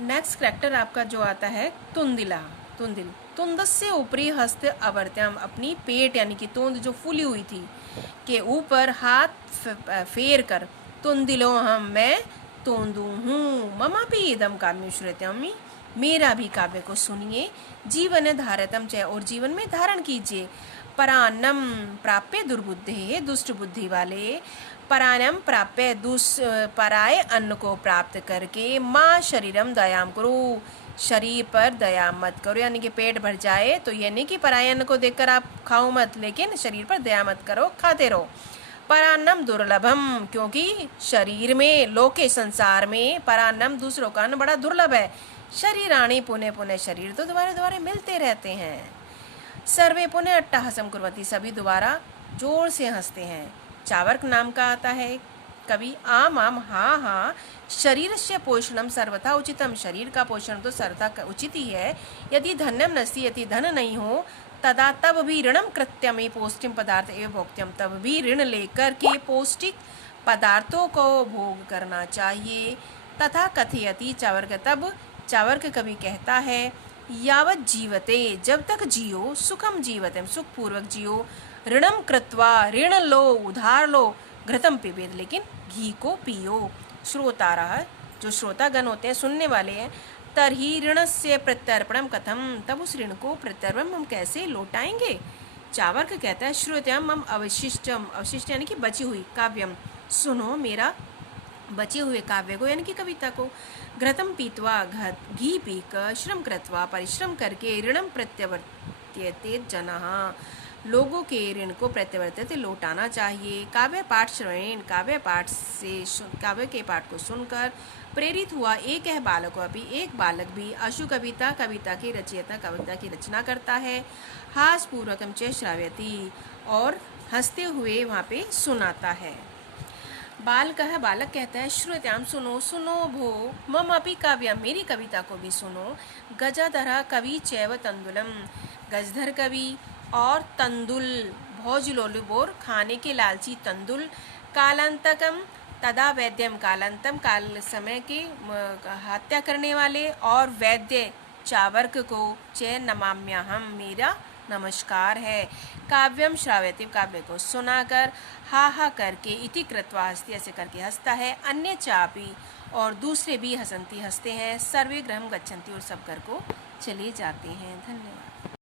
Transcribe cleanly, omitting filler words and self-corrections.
Next character आपका जो आता है तुंदिला। तुंदिल, तुंदस्य ऊपरी हस्त अवर्त्यम, अपनी पेट यानी कि तुंद जो फूली हुई थी के ऊपर हाथ फेर कर, तुंदिलो हम, मैं तुंदू हूँ, ममापि इदम काव्यम श्रुत्यमि, मेरा भी काव्य को सुनिए, जीवन धारतम च, और जीवन में धारण कीजिए, परान्नम प्राप्य दुर्बुद्धे, दुष्ट बुद्धि वाले, परायणम प्राप्य पराय अन्न को प्राप्त करके, माँ शरीरम दयाम करो, शरीर पर दया मत करो, यानी कि पेट भर जाए तो ये नहीं कि पराय अन्न को देखकर आप खाओ मत, लेकिन शरीर पर दया मत करो, खाते रहो। परान्नम दुर्लभम, क्योंकि शरीर में, लोके संसार में, परान्नम दूसरों का अन्न बड़ा दुर्लभ है, शरीराणि पुनः पुनः, शरीर तो दोबारा दोबारा मिलते रहते हैं। सर्वे पुनः अट्टहासम कुर्वती, सभी दोबारा जोर से हंसते हैं। चावर्क नाम का आता है कवि, आम आम हाँ हाँ, शरीर से पोषणम सर्वथा उचितम, शरीर का पोषण तो सर्वथा उचित ही है, यदि धन्यम नस्ति, यदि धन नहीं हो, तदा तब भी ऋणम कृत्यम पौष्टिक पदार्थ एवं भोक्त्यम, तब भी ऋण लेकर के पौष्टिक पदार्थों को भोग करना चाहिए। तथा कथयति चावर्क, तब चावर्क कवि कहता है, यावत जीवते, जब तक जियो, सुखम जीवते, सुख पूर्वक जियो, ऋणम कृत्वा, ऋण लो, उधार लो, घृतम पिबेद, लेकिन घी को पियो। श्रोतारः, जो श्रोतागण होते हैं, सुनने वाले हैं, तरही ऋण से प्रत्यर्पणम कथम, तब उस ऋण को प्रत्यर्पण हम कैसे लौटाएंगे। चावर्क कहता है, श्रुत्यम हम अवशिष्टम, अवशिष्ट यानी कि बची हुई, काव्यम, सुनो मेरा बचे हुए काव्य को, यानी कि कविता को, घृतम पीतवा, घी पीकर, श्रम कृत्वा, परिश्रम करके, ऋणम प्रत्यवर्त्यते जनः, लोगों के ऋण को प्रत्यवर्तित लौटाना चाहिए। काव्य पाठ श्रवण, काव्य पाठ से, काव्य के पाठ को सुनकर प्रेरित हुआ एक है बालक, अभी एक बालक भी अशु कविता, कविता की रचयिता कविता की रचना करता है, हास पूर्वकम च श्राव्यति, और हंसते हुए वहाँ पे सुनाता है। बालक कहता है, श्रुत्याम, सुनो सुनो भो, मम अपि काव्यम, मेरी कविता को भी सुनो, गजाधर कवि चैव तंदुलम, गजधर कवि और तंदुल, भोजलोलुबोर, खाने के लालची तंदुल, कालांतकम तदा वैद्यम, कालांतम, काल समय के हत्या करने वाले, और वैद्य चावर्क को, चे नमाम्यहम, मेरा नमस्कार है, काव्यम श्राव्यति, काव्य को सुनाकर, हा हा करके, इति कृत्वा हस्ति, ऐसे करके हंसता है, अन्य चापी, और दूसरे भी हंसती हंसते हैं, सर्वे गृहम गच्छन्ति, और सब घर को चले जाते हैं। धन्यवाद।